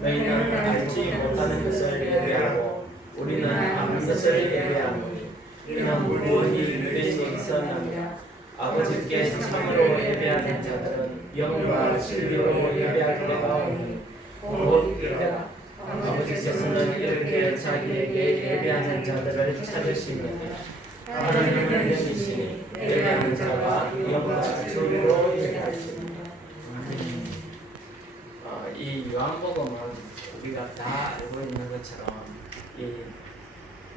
너희는 알지 못하는 것을 예배하고 우리는 아는 것을 예배하노니 이는 무엇이 유대인이 있었느냐. 아버지께 참으로 예배하는 자들은 영과 진리로 예배할 때가 오니 곧 이때라. 아버지께서는 이렇게 자기에게 예배하는 자들을 찾으시느니 하나님은 영이시니 예배하는 자가 영과 진리로 예배하시니. 이 요한복음은 우리가 다 알고 있는 것처럼 이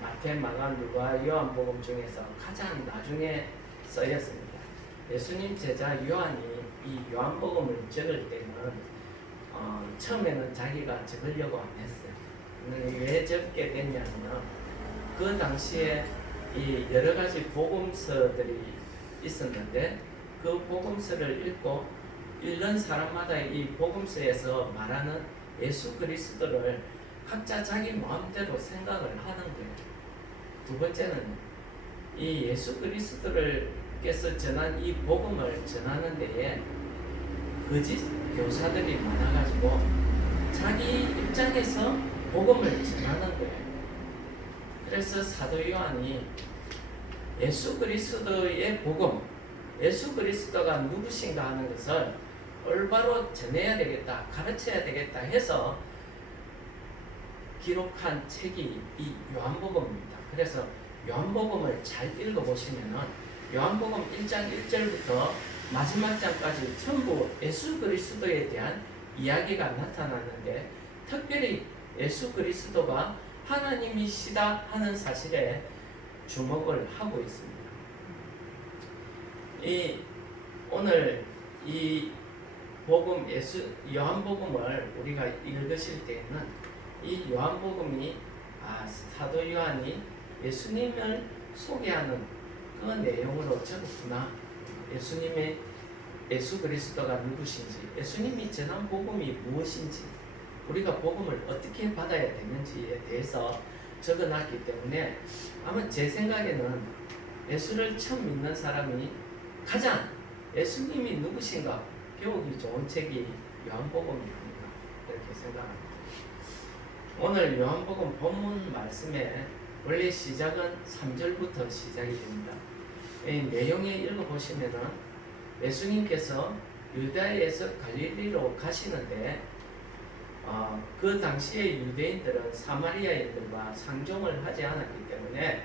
마태, 마가, 누가, 요한복음 중에서 가장 나중에 쓰였습니다. 예수님 제자 요한이 이 요한복음을 적을 때는 처음에는 자기가 적으려고 안 했어요. 왜 적게 됐냐면 그 당시에 이 여러 가지 복음서들이 있었는데 그 복음서를 읽는 사람마다 이 복음서에서 말하는 예수 그리스도를 각자 자기 마음대로 생각을 하는 거예요. 두 번째는 이 예수 그리스도를께서 전한 이 복음을 전하는 데에 거짓 교사들이 많아가지고 자기 입장에서 복음을 전하는 거예요. 그래서 사도 요한이 예수 그리스도의 복음, 예수 그리스도가 누구신가 하는 것을 올바로 전해야 되겠다, 가르쳐야 되겠다 해서 기록한 책이 이 요한복음입니다. 그래서 요한복음을 잘 읽어보시면은 요한복음 1장 1절부터 마지막 장까지 전부 예수 그리스도에 대한 이야기가 나타나는데 특별히 예수 그리스도가 하나님이시다 하는 사실에 주목을 하고 있습니다. 오늘 이 복음 요한복음을 우리가 읽으실 때에는 이 요한복음이 사도 요한이 예수님을 소개하는 그 내용으로 적었구나. 예수 그리스도가 누구신지, 예수님이 전한 복음이 무엇인지, 우리가 복음을 어떻게 받아야 되는지에 대해서 적어놨기 때문에 아마 제 생각에는 예수를 처음 믿는 사람이 가장 예수님이 누구신가 배우기 좋은 책이 요한복음이 아닌가 이렇게 생각합니다. 오늘 요한복음 본문 말씀에 원래 시작은 3절부터 시작이 됩니다. 이 내용에 읽어보시면은 예수님께서 유다에서 갈릴리로 가시는데 그 당시에 유대인들은 사마리아인들과 상종을 하지 않았기 때문에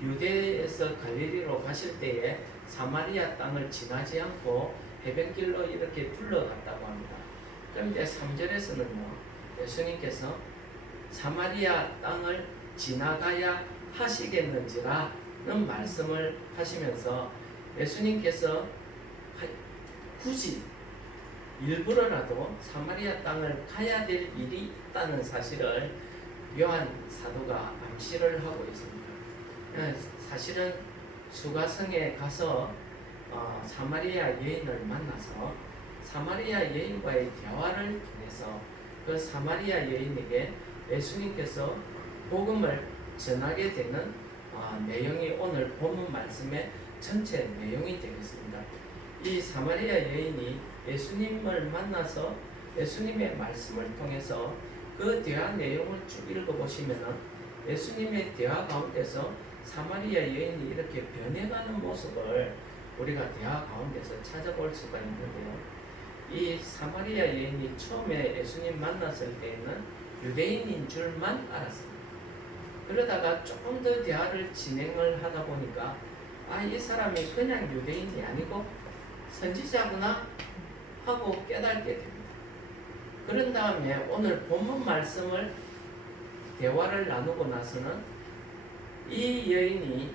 유대에서 갈릴리로 가실 때에 사마리아 땅을 지나지 않고 해변길로 이렇게 둘러갔다고 합니다. 그런데 3절에서는요, 예수님께서 사마리아 땅을 지나가야 하시겠는지라는 말씀을 하시면서 예수님께서 굳이 일부러라도 사마리아 땅을 가야 될 일이 있다는 사실을 요한 사도가 암시를 하고 있습니다. 사실은 수가성에 가서 사마리아 여인을 만나서 사마리아 여인과의 대화를 통해서 그 사마리아 여인에게 예수님께서 복음을 전하게 되는 내용이 오늘 본문 말씀의 전체 내용이 되겠습니다. 이 사마리아 여인이 예수님을 만나서 예수님의 말씀을 통해서 그 대화 내용을 쭉 읽어보시면은 예수님의 대화 가운데서 사마리아 여인이 이렇게 변해가는 모습을 우리가 대화 가운데서 찾아볼 수가 있는데요. 이 사마리아 여인이 처음에 예수님 만났을 때에는 유대인인 줄만 알았습니다. 그러다가 조금 더 대화를 진행을 하다 보니까 이 사람이 그냥 유대인이 아니고 선지자구나 하고 깨닫게 됩니다. 그런 다음에 오늘 본문 말씀을 대화를 나누고 나서는 이 여인이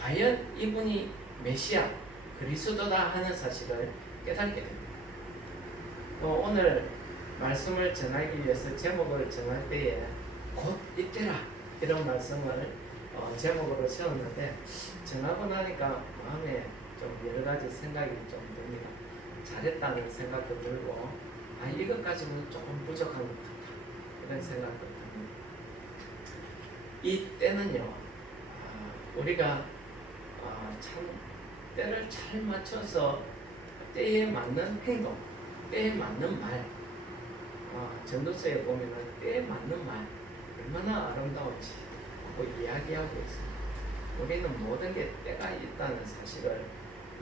과연 이분이 메시아 그리스도다 하는 사실을 깨닫게 됩니다. 오늘 말씀을 전하기 위해서 제목을 정할 때에 곧 이때라 이런 말씀을 제목으로 세웠는데 정하고 나니까 마음에 좀 여러 가지 생각이 좀 듭니다. 잘했다는 생각도 들고 이것까지는 조금 부족한 것 같다 이런 생각도 듭니다. 이 때는요 우리가 참 때를 잘 맞춰서 때에 맞는 행동, 때에 맞는 말 전도서에 보면은 때에 맞는 말 얼마나 아름다운지 하고 이야기하고 있습니다. 우리는 모든 게 때가 있다는 사실을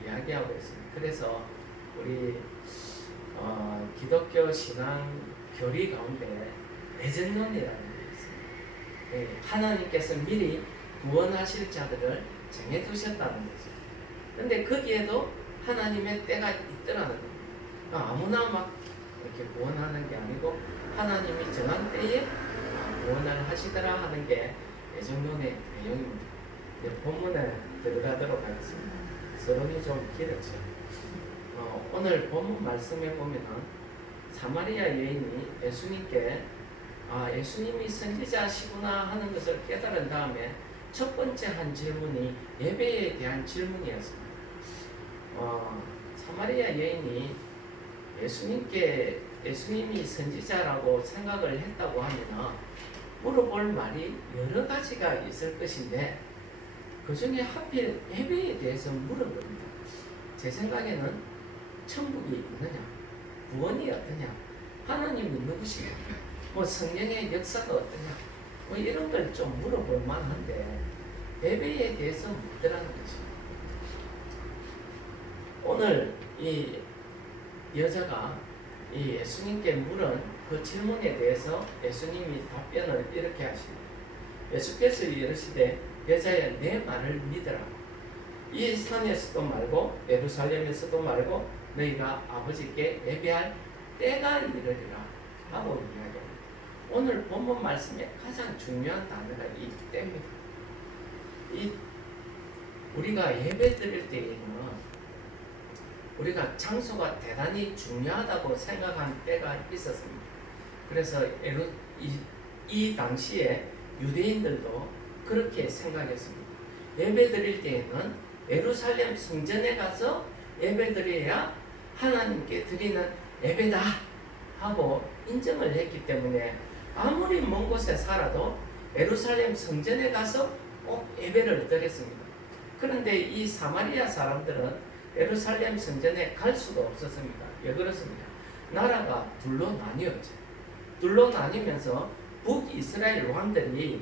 이야기하고 있습니다. 그래서 우리 기독교 신앙 교리 가운데 애전론이라는 게 있습니다. 예, 하나님께서 미리 구원하실 자들을 정해두셨다는 거죠. 근데 거기에도 하나님의 때가 있더라는 겁니다. 아무나 막 이렇게 구원하는 게 아니고 하나님이 정한 때에 구원을 하시더라 하는 게 애정론의 내용입니다. 이제 본문에 들어가도록 하겠습니다. 서론이 좀 길었죠. 오늘 본문 말씀에 보면은 사마리아 여인이 예수님께 예수님이 선지자시구나 하는 것을 깨달은 다음에 첫 번째 한 질문이 예배에 대한 질문이었습니다. 사마리아 여인이 예수님이 선지자라고 생각을 했다고 하면 물어볼 말이 여러 가지가 있을 것인데 그 중에 하필 예배에 대해서 물은 겁니다. 제 생각에는 천국이 있느냐, 구원이 어떠냐, 하나님이 누구시냐, 뭐 성령의 역사가 어떠냐, 뭐 이런 걸 좀 물어볼 만한데 예배에 대해서 묻더라는 거죠. 오늘 이 여자가 이 예수님께 물은 그 질문에 대해서 예수님이 답변을 이렇게 하십니다. 예수께서 이르시되 여자야 내 말을 믿으라. 이 산에서도 말고 예루살렘에서도 말고 너희가 아버지께 예배할 때가 이르리라 하고 이야기합니다. 오늘 본문 말씀에 가장 중요한 단어가 이 때입니다. 우리가 예배 드릴 때에는 우리가 장소가 대단히 중요하다고 생각한 때가 있었습니다. 그래서 이 당시에 유대인들도 그렇게 생각했습니다. 예배 드릴 때에는 예루살렘 성전에 가서 예배 드려야 하나님께 드리는 예배다 하고 인정을 했기 때문에 아무리 먼 곳에 살아도 예루살렘 성전에 가서 꼭 예배를 드렸습니다. 그런데 이 사마리아 사람들은 예루살렘 성전에 갈 수가 없었습니다. 왜 그렇습니까? 나라가 둘로 나뉘었죠. 둘로 나뉘면서 북이스라엘 왕들이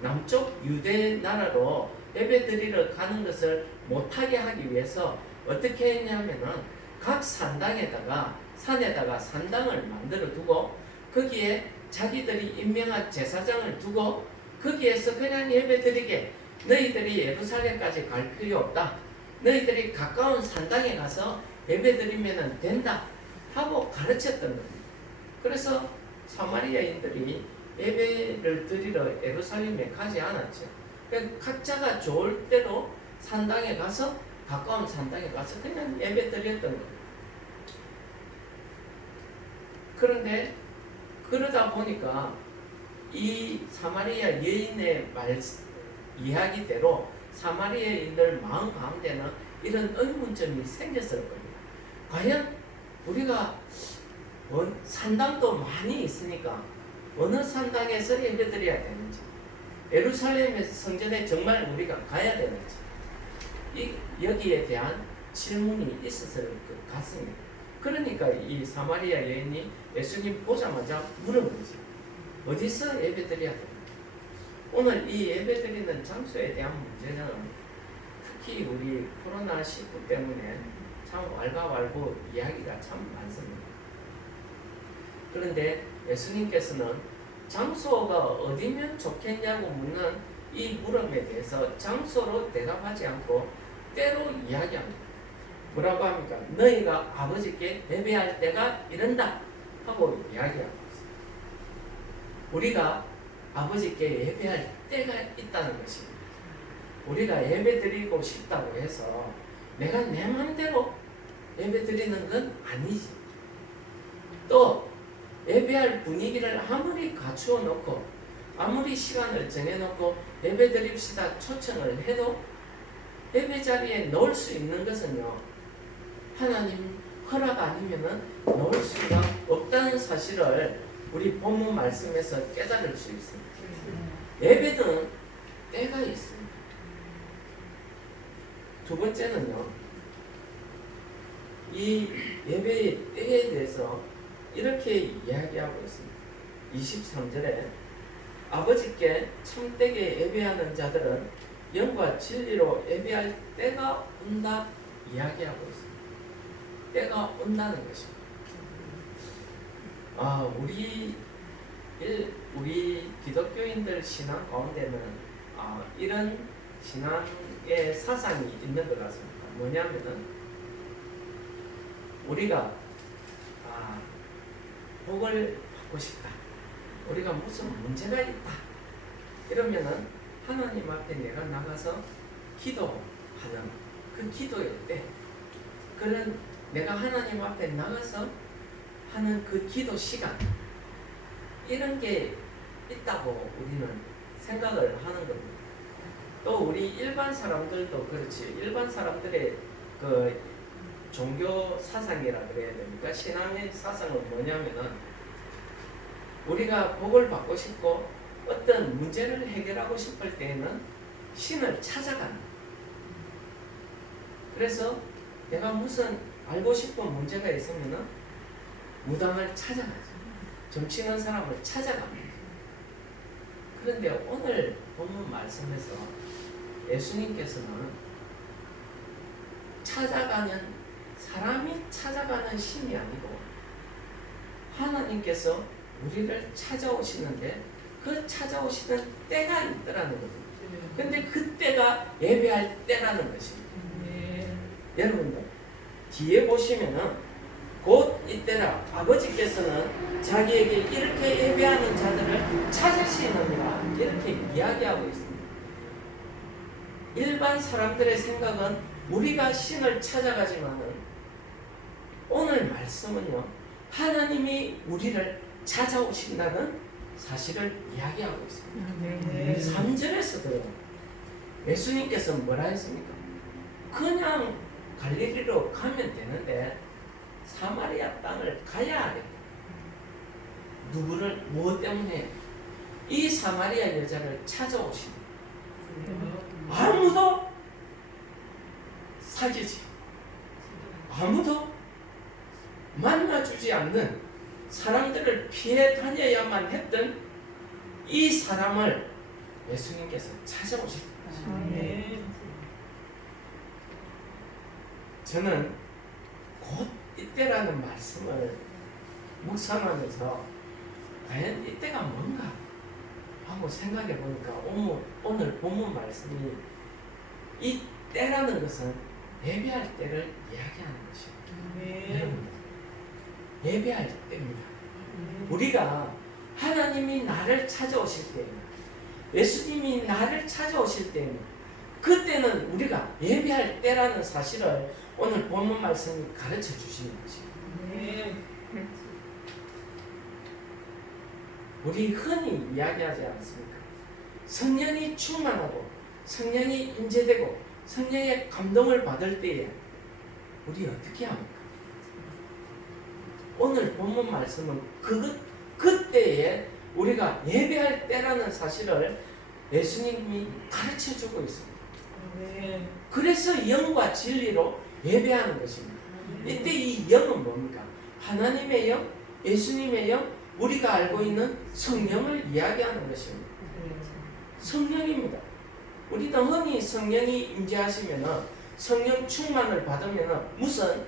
남쪽 유대 나라로 예배드리러 가는 것을 못하게 하기 위해서 어떻게 했냐면은 각 산에다가 산당을 만들어 두고 거기에 자기들이 임명한 제사장을 두고 거기에서 그냥 예배드리게, 너희들이 예루살렘까지 갈 필요 없다, 너희들이 가까운 산당에 가서 예배드리면 된다 하고 가르쳤던 겁니다. 그래서 사마리아인들이 예배를 드리러 예루살렘에 가지 않았죠. 각자가 좋을 대로 산당에 가서, 가까운 산당에 가서 그냥 예배 드렸던 겁니다. 그런데 그러다 보니까 이 사마리아 여인의 이야기대로 사마리아인들 마음 가운데는 이런 의문점이 생겼을 겁니다. 과연 우리가 산당도 많이 있으니까 어느 산당에서 예배드려야 되는지, 예루살렘 성전에 정말 우리가 가야 되는지, 여기에 대한 질문이 있었을 것 같습니다. 그러니까 이 사마리아 여인이 예수님 보자마자 물은 거죠. 어디서 예배드려야 되는지. 오늘 이 예배드리는 장소에 대한 문제는 특히 우리 코로나19 때문에 참 왈가왈부 이야기가 참 많습니다. 그런데 예수님께서는 장소가 어디면 좋겠냐고 묻는 이 물음에 대해서 장소로 대답하지 않고 때로 이야기합니다. 뭐라고 합니까? 너희가 아버지께 예배할 때가 이른다 하고 이야기하고 있습니다. 우리가 아버지께 예배할 때가 있다는 것입니다. 우리가 예배 드리고 싶다고 해서 내가 내 마음대로 예배 드리는 건 아니지. 또 예배할 분위기를 아무리 갖추어 놓고 아무리 시간을 정해놓고 예배 드립시다 초청을 해도 예배 자리에 놓을 수 있는 것은요, 하나님 허락 아니면은 놓을 수가 없다는 사실을 우리 본문 말씀에서 깨달을 수 있습니다. 예배는 때가 있습니다. 두 번째는요, 이 예배의 때에 대해서 이렇게 이야기하고 있습니다. 23절에 아버지께 참되게 예배하는 자들은 영과 진리로 예배할 때가 온다 이야기하고 있습니다. 때가 온다는 것입니다. 우리 기독교인들 신앙 가운데는 이런 신앙의 사상이 있는 것 같습니다. 뭐냐면은 우리가 복을 받고 싶다. 우리가 무슨 문제가 있다. 이러면은 하나님 앞에 내가 나가서 기도하는 그 기도의 때, 그런 내가 하나님 앞에 나가서 하는 그 기도 시간, 이런 게 있다고 우리는 생각을 하는 겁니다. 또 우리 일반 사람들도 그렇지. 일반 사람들의 그 종교 사상이라 그래야 됩니까? 신앙의 사상은 뭐냐면은 우리가 복을 받고 싶고 어떤 문제를 해결하고 싶을 때에는 신을 찾아가는. 그래서 내가 무슨 알고 싶은 문제가 있으면은 무당을 찾아가죠. 점치는 사람을 찾아갑니다. 그런데 오늘 본문 말씀에서 예수님께서는 사람이 찾아가는 신이 아니고 하나님께서 우리를 찾아오시는데 그 찾아오시는 때가 있더라는 겁니다. 근데 그 때가 예배할 때라는 것입니다. 여러분들 뒤에 보시면은 곧 이때라 아버지께서는 자기에게 이렇게 예배하는 자들을 찾으시느니라 이렇게 이야기하고 있습니다. 일반 사람들의 생각은 우리가 신을 찾아가지만은 오늘 말씀은요, 하나님이 우리를 찾아오신다는 사실을 이야기하고 있습니다. 3절에서도요 예수님께서 뭐라 했습니까? 그냥 갈릴리로 가면 되는데 사마리아 땅을 가야 하겠다. 누구를 무엇 때문에? 이 사마리아 여자를 찾아오십니다. 아무도 사귀지, 아무도 만나주지 않는 사람들을 피해 다녀야만 했던 이 사람을 예수님께서 찾아오십니다. 저는 곧 이때라는 말씀을 묵상하면서 과연 이때가 뭔가 하고 생각해 보니까 오늘 본문 말씀이 이 때라는 것은 예배할 때를 이야기하는 것입니다. 여러분, 예배할 때입니다. 우리가 하나님이 나를 찾아오실 때에는, 예수님이 나를 찾아오실 때에는, 그때는 우리가 예배할 때라는 사실을 오늘 본문 말씀이 가르쳐 주시는 것입니다. 우리 흔히 이야기하지 않습니까? 성령이 충만하고 성령이 임재되고 성령의 감동을 받을 때에 우리 어떻게 합니까? 오늘 본문 말씀은 그때에 우리가 예배할 때라는 사실을 예수님이 가르쳐 주고 있습니다. 그래서 영과 진리로 예배하는 것입니다. 이때 이 영은 뭡니까? 하나님의 영, 예수님의 영, 우리가 알고 있는 성령을 이야기하는 것입니다. 성령입니다. 우리는 흔히 성령이 임재하시면은 성령 충만을 받으면은 무슨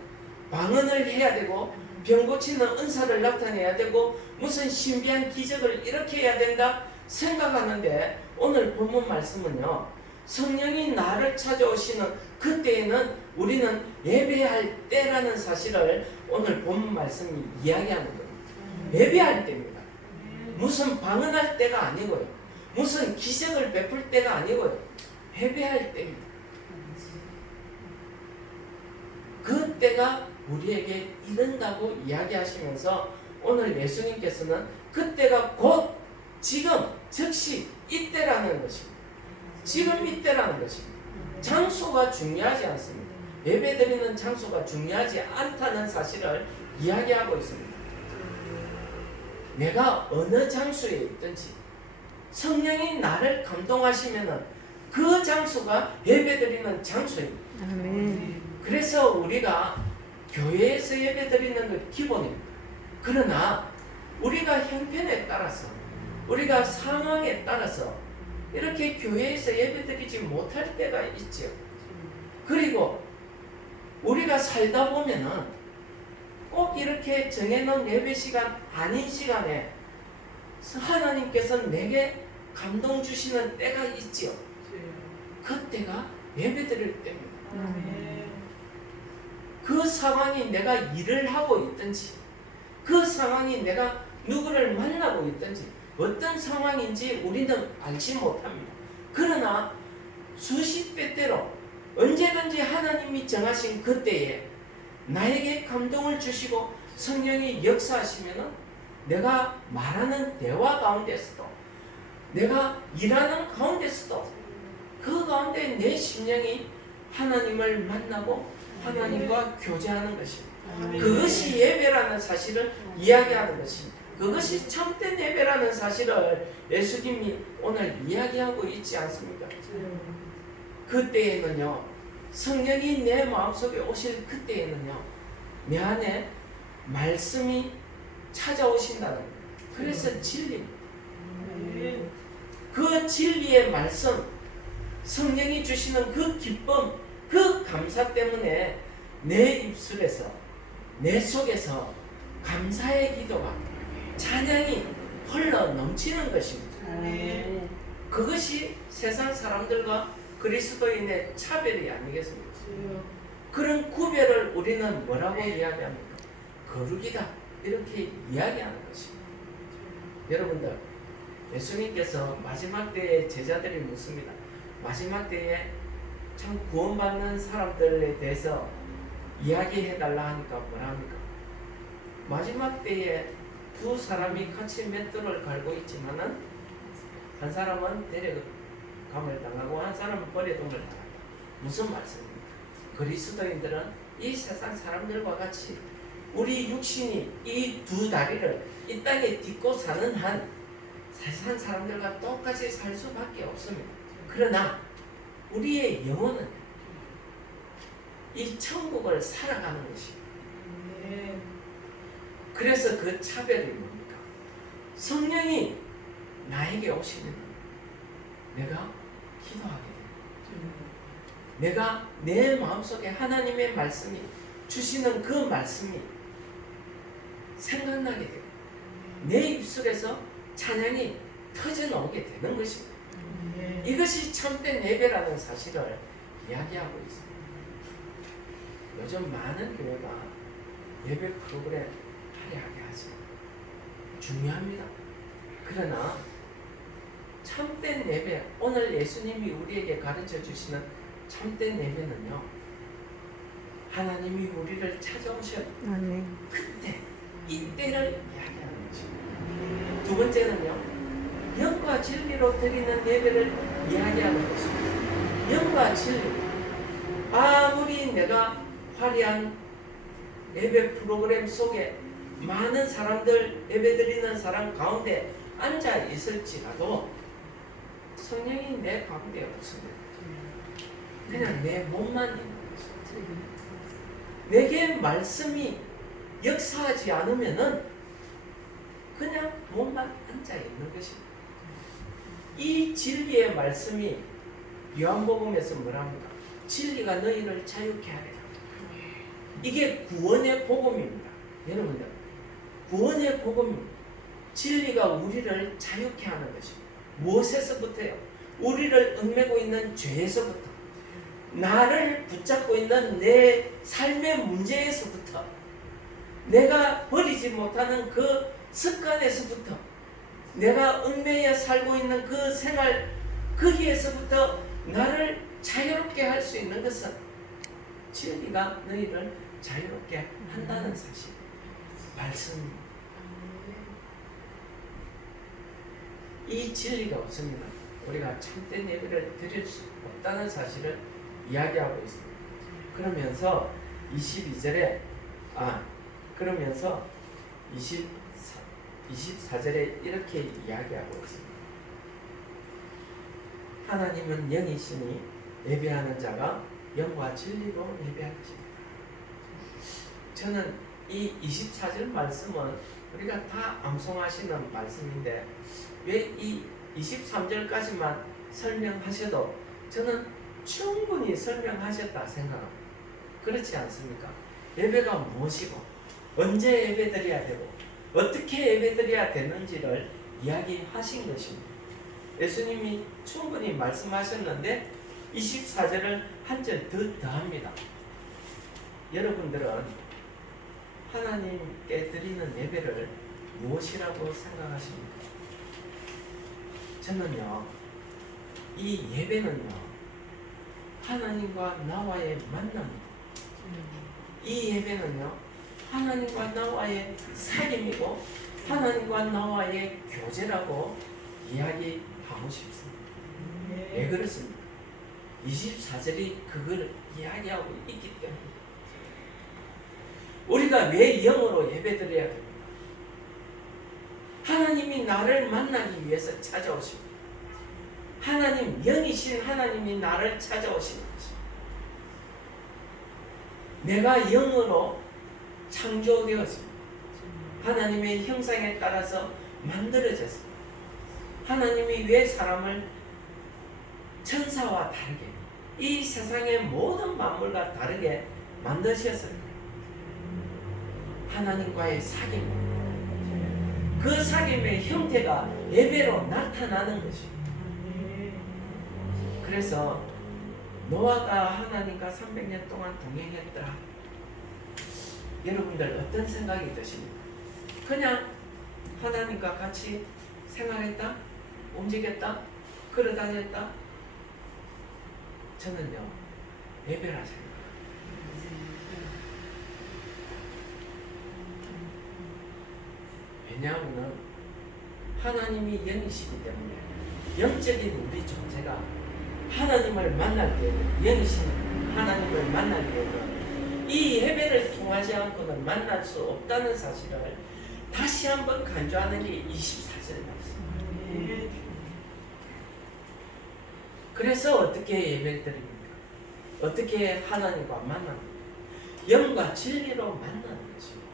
방언을 해야 되고 병 고치는 은사를 나타내야 되고 무슨 신비한 기적을 일으켜야 된다 생각하는데 오늘 본문 말씀은요, 성령이 나를 찾아오시는 그때에는 우리는 예배할 때라는 사실을 오늘 본문 말씀이 이야기하는 겁니다. 예배할 때입니다. 무슨 방언할 때가 아니고요, 무슨 기적을 베풀 때가 아니고요, 예배할 때입니다. 그 때가 우리에게 이른다고 이야기하시면서 오늘 예수님께서는 그때가 곧 지금 즉시 이때라는 것입니다. 지금 이때라는 것입니다. 장소가 중요하지 않습니다. 예배드리는 장소가 중요하지 않다는 사실을 이야기하고 있습니다. 내가 어느 장소에 있든지 성령이 나를 감동하시면은 그 장소가 예배드리는 장소입니다. 아멘. 그래서 우리가 교회에서 예배드리는 것 기본입니다. 그러나 우리가 형편에 따라서, 우리가 상황에 따라서 이렇게 교회에서 예배드리지 못할 때가 있죠. 그리고 우리가 살다 보면은 꼭 이렇게 정해놓은 예배 시간 아닌 시간에 하나님께서 내게 감동 주시는 때가 있지요. 그때가 예배드릴 때입니다. 그 상황이 내가 일을 하고 있든지, 그 상황이 내가 누구를 만나고 있든지, 어떤 상황인지 우리는 알지 못합니다. 그러나 수십 때때로 언제든지 하나님이 정하신 그때에 나에게 감동을 주시고 성령이 역사하시면은 내가 말하는 대화 가운데서도, 내가 일하는 가운데서도 그 가운데 내 심령이 하나님을 만나고 하나님과 교제하는 것입니다. 그것이 예배라는 사실을 이야기하는 것입니다. 그것이 참된 예배라는 사실을 예수님이 오늘 이야기하고 있지 않습니까? 그때에는요, 성령이 내 마음속에 오실 그때에는요, 내 안에 말씀이 찾아오신다는 거예요. 그래서 진리입니다. 그 진리의 말씀, 성령이 주시는 그 기쁨, 그 감사 때문에 내 입술에서, 내 속에서 감사의 기도가, 찬양이 흘러 넘치는 것입니다. 그것이 세상 사람들과 그리스도인의 차별이 아니겠습니까? 그런 구별을 우리는 뭐라고 이야기합니까? 거룩이다, 이렇게 이야기하는 것입니다. 여러분들, 예수님께서 마지막 때에 제자들이 묻습니다. 마지막 때에 참 구원받는 사람들에 대해서 이야기해달라 하니까 뭐라 합니까? 마지막 때에 두 사람이 같이 맷돌을 갈고 있지만은 한 사람은 데려감을 당하고 한 사람은 버려둠을 당한다. 무슨 말씀입니까? 그리스도인들은 이 세상 사람들과 같이 우리 육신이 이 두 다리를 이 땅에 딛고 사는 한 세상 사람들과 똑같이 살 수밖에 없습니다. 그러나 우리의 영혼은 이 천국을 살아가는 것입니다. 그래서 그 차별이 뭡니까? 성령이 나에게 오시면 내가 기도하게 됩니다. 내가 내 마음속에 하나님의 말씀이 주시는 그 말씀이 생각나게 되고 내 입술에서 찬양이 터져나오게 되는 것입니다. 이것이 참된 예배라는 사실을 이야기하고 있습니다. 요즘 많은 교회가 예배 프로그램 화려하게 하죠. 중요합니다. 그러나 참된 예배, 오늘 예수님이 우리에게 가르쳐 주시는 참된 예배는요, 하나님이 우리를 찾아오셔 그때, 이때를 이야기하는 것입니다. 두 번째는요, 영과 진리로 드리는 예배를 이야기하는 것입니다. 영과 진리. 아무리 내가 화려한 예배 프로그램 속에 많은 사람들, 예배드리는 사람 가운데 앉아 있을지라도 성령이 내 가운데 없습니다. 그냥 내 몸만 있는 것입니다. 내게 말씀이 역사하지 않으면은 그냥 몸만 앉아 있는 것입니다. 이 진리의 말씀이 요한복음에서 뭐랍니까? 진리가 너희를 자유케 하리라. 이게 구원의 복음입니다. 여러분들, 구원의 복음입니다. 진리가 우리를 자유케 하는 것입니다. 무엇에서부터요? 우리를 얽매고 있는 죄에서부터, 나를 붙잡고 있는 내 삶의 문제에서부터, 내가 버리지 못하는 그 습관에서부터, 내가 얽매여 살고 있는 그 생활, 거기에서부터 나를 자유롭게 할 수 있는 것은 진리가 너희를 자유롭게 한다는 사실, 말씀입니다. 이 진리가 없으면 우리가 참된 예배를 드릴 수 없다는 사실을 이야기하고 있습니다. 그러면서 22절에 그러면서 24절에 이렇게 이야기하고 있습니다. 하나님은 영이시니 예배하는 자가 영과 진리로 예배할 것입니다. 저는 이 24절 말씀은 우리가 다 암송하시는 말씀인데 왜 이 23절까지만 설명하셔도 저는 충분히 설명하셨다 생각합니다. 그렇지 않습니까? 예배가 무엇이고 언제 예배드려야 되고 어떻게 예배드려야 되는지를 이야기하신 것입니다. 예수님이 충분히 말씀하셨는데 24절을 한 절 더 더합니다. 여러분들은 하나님께 드리는 예배를 무엇이라고 생각하십니까? 저는요, 이 예배는요, 하나님과 나와의 만남이고, 이 예배는요, 하나님과 나와의 사귐이고, 하나님과 나와의 교제라고 이야기하고 싶습니다. 왜 그렇습니까? 24절이 그걸 이야기하고 있기 때문에. 우리가 왜 영으로 예배드려야 됩니까? 하나님이 나를 만나기 위해서 찾아오십니다. 하나님, 영이신 하나님이 나를 찾아오시는 것입니다. 내가 영으로 창조되었습니다. 하나님의 형상에 따라서 만들어졌습니다. 하나님이 왜 사람을 천사와 다르게, 이 세상의 모든 만물과 다르게 만드셨을까? 하나님과의 사귐, 그 사귐의 형태가 예배로 나타나는 것입니다. 그래서 노아가 하나님과 300년 동안 동행했더라. 여러분들 어떤 생각이 드십니까? 그냥 하나님과 같이 생활했다? 움직였다? 걸어다녔다? 저는요, 예배라 생각합니다. 왜냐하면 하나님이 영이시기 때문에 영적인 우리 존재가 하나님을 만날 때는, 영이신 하나님을 만날 때는 이 예배를 통하지 않고는 만날 수 없다는 사실을 다시 한번 강조하는 게 24절 말씀입니다. 그래서 어떻게 예배를 드립니까? 어떻게 하나님과 만납니까? 영과 진리로 만나는 것입니다.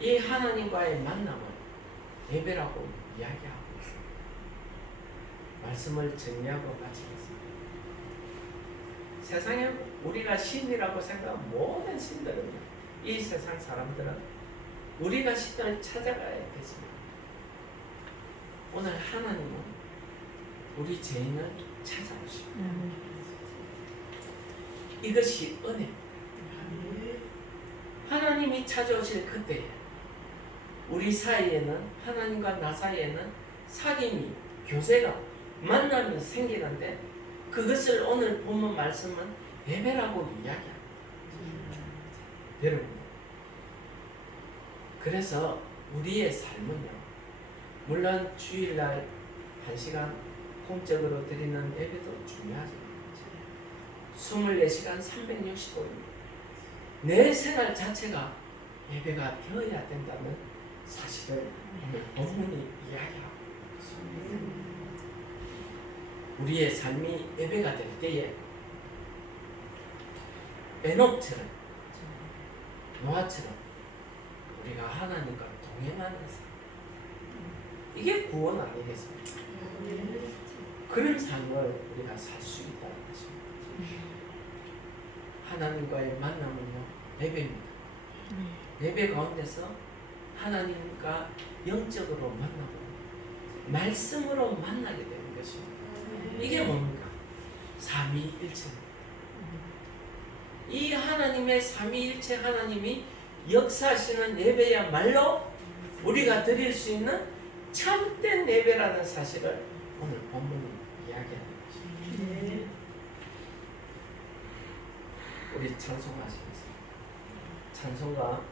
이 하나님과의 만남을 예배라고 이야기하고 있습니다. 말씀을 정리하고 마치겠습니다. 세상에 우리가 신이라고 생각하는 모든 신들은요, 이 세상 사람들은 우리가 신을 찾아가야 되지만 오늘 하나님은 우리 죄인을 찾아오십니다. 이것이 은혜. 하나님이 찾아오실 그때에 우리 사이에는, 하나님과 나 사이에는 사귐이, 교제가, 만남이 생기는데 그것을 오늘 본문 말씀은 예배라고 이야기합니다. 여러분, 그래서 우리의 삶은요, 물론 주일날 1시간 공적으로 드리는 예배도 중요하지만 24시간 365일 내 생활 자체가 예배가 되어야 된다는 사실을 오늘 본문이 이야기하고 있습니다. 우리의 삶이 예배가 될 때에 에녹처럼, 노아처럼 우리가 하나님과 동행하는 삶, 이게 구원 아니겠습니까? 그런 삶을 우리가 살 수 있다는 것입니다. 하나님과의 만남은요, 예배입니다. 예배 가운데서 하나님과 영적으로 만나고 말씀으로 만나게 되는 것입니다. 이게 뭡니까? 삼위일체입니다. 이 하나님의 삼위일체 하나님이 역사하시는 예배야말로 우리가 드릴 수 있는 참된 예배라는 사실을 오늘 본문이 이야기하는 것입니다. 우리 찬송하시겠습니다. 찬송가